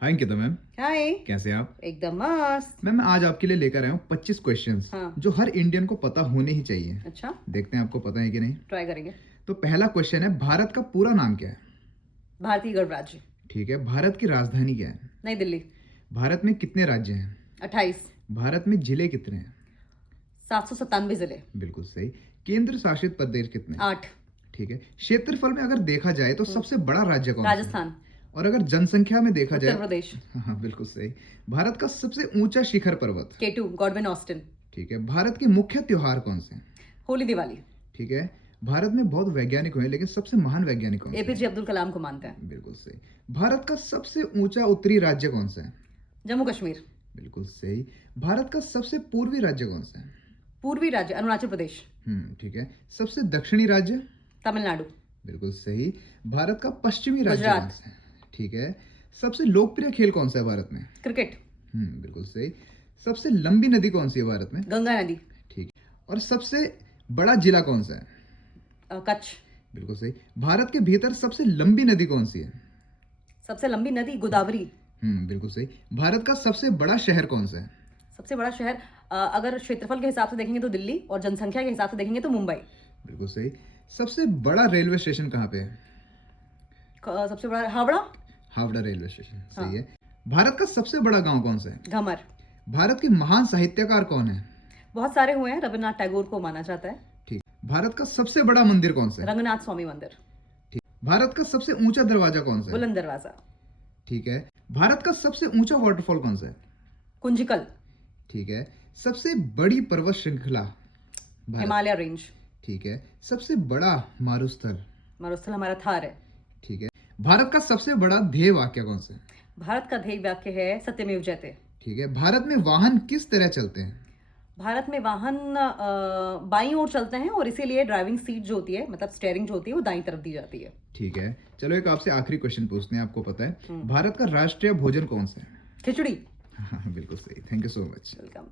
हाय Ankita ma'am. हाय। कैसे हैं आप? एकदम मस्त। मैम मैं आज आपके लिए लेकर आया हूँ 25 क्वेश्चंस हाँ। जो हर इंडियन को पता होने ही चाहिए। अच्छा, देखते हैं आपको पता है कि नहीं। ट्राई करेंगे। तो पहला क्वेश्चन है, भारत का पूरा नाम क्या है? भारतीय गणराज्य। ठीक है। भारत की राजधानी क्या है? नई दिल्ली। भारत में कितने राज्य हैं? 28। भारत में जिले कितने हैं? 797 जिले। बिल्कुल सही। केंद्र शासित प्रदेश कितने हैं? 8। ठीक है। क्षेत्रफल में अगर देखा जाए तो सबसे बड़ा राज्य कौन सा है? राजस्थान। और अगर जनसंख्या में देखा उत्तर जाए? प्रदेश। हाँ बिल्कुल सही। भारत का सबसे ऊंचा शिखर पर्वत? K2 Godwin Austen. ठीक है। भारत के मुख्य त्योहार कौन से हैं? होली दिवाली। ठीक है। भारत में बहुत वैज्ञानिक हुए लेकिन सबसे महान वैज्ञानिक कौन से APJ अब्दुल कलाम को मानते हैं। हैं? बिल्कुल सही। भारत का सबसे ऊंचा उत्तरी राज्य कौन सा है? जम्मू कश्मीर। बिल्कुल सही। भारत का सबसे पूर्वी राज्य कौन सा है? पूर्वी राज्य अरुणाचल प्रदेश। ठीक है। सबसे दक्षिणी राज्य? तमिलनाडु। बिल्कुल सही। भारत का पश्चिमी राज्य गुजरात। कौन सा है? ठीक है। सबसे लोकप्रिय खेल कौन सा है भारत में? क्रिकेट। बिल्कुल सही। सबसे लंबी नदी कौन सी है भारत में? गंगा नदी। ठीक। और सबसे बड़ा जिला कौन सा है? कच्छ। बिल्कुल सही। भारत के भीतर सबसे लंबी नदी कौन सी है? सबसे लंबी नदी गोदावरी। बिल्कुल सही। भारत का सबसे बड़ा शहर कौन सा है? सबसे बड़ा शहर अगर क्षेत्रफल के हिसाब से देखेंगे तो दिल्ली, और जनसंख्या के हिसाब से देखेंगे तो मुंबई। बिल्कुल सही। सबसे बड़ा रेलवे स्टेशन कहाँ पे है? सबसे बड़ा हावड़ा। Howrah railway station. हाँ। सही है। भारत का सबसे बड़ा गांव कौन सा है? घमर। भारत के महान साहित्यकार कौन है? बहुत सारे हुए हैं, रविन्द्रनाथ टैगोर को माना जाता है। ठीक। भारत का सबसे बड़ा मंदिर कौन सा है? रंगनाथ स्वामी मंदिर। ठीक। भारत का सबसे ऊंचा दरवाजा कौन सा है? बुलंद दरवाजा। ठीक है। भारत का सबसे ऊंचा वाटरफॉल कौन सा है? कुंजिकल। ठीक है। सबसे बड़ी पर्वत श्रृंखला? हिमालय रेंज। ठीक है। सबसे बड़ा मारुस्थल? मरुस्थल हमारा थार है। ठीक है। भारत का सबसे बड़ा ध्येय वाक्य कौन सा है? भारत का ध्येय वाक्य है सत्यमेव जयते। ठीक है। भारत में वाहन किस तरह चलते हैं? भारत में वाहन बाईं ओर चलते हैं, और इसीलिए ड्राइविंग सीट जो होती है, मतलब स्टीयरिंग जो होती है, वो दाईं तरफ दी जाती है। ठीक है। चलो एक आपसे आखिरी क्वेश्चन पूछते हैं, आपको पता है भारत का राष्ट्रीय भोजन कौन सा है? खिचड़ी। हाँ बिल्कुल सही। Thank you so much. Welcome.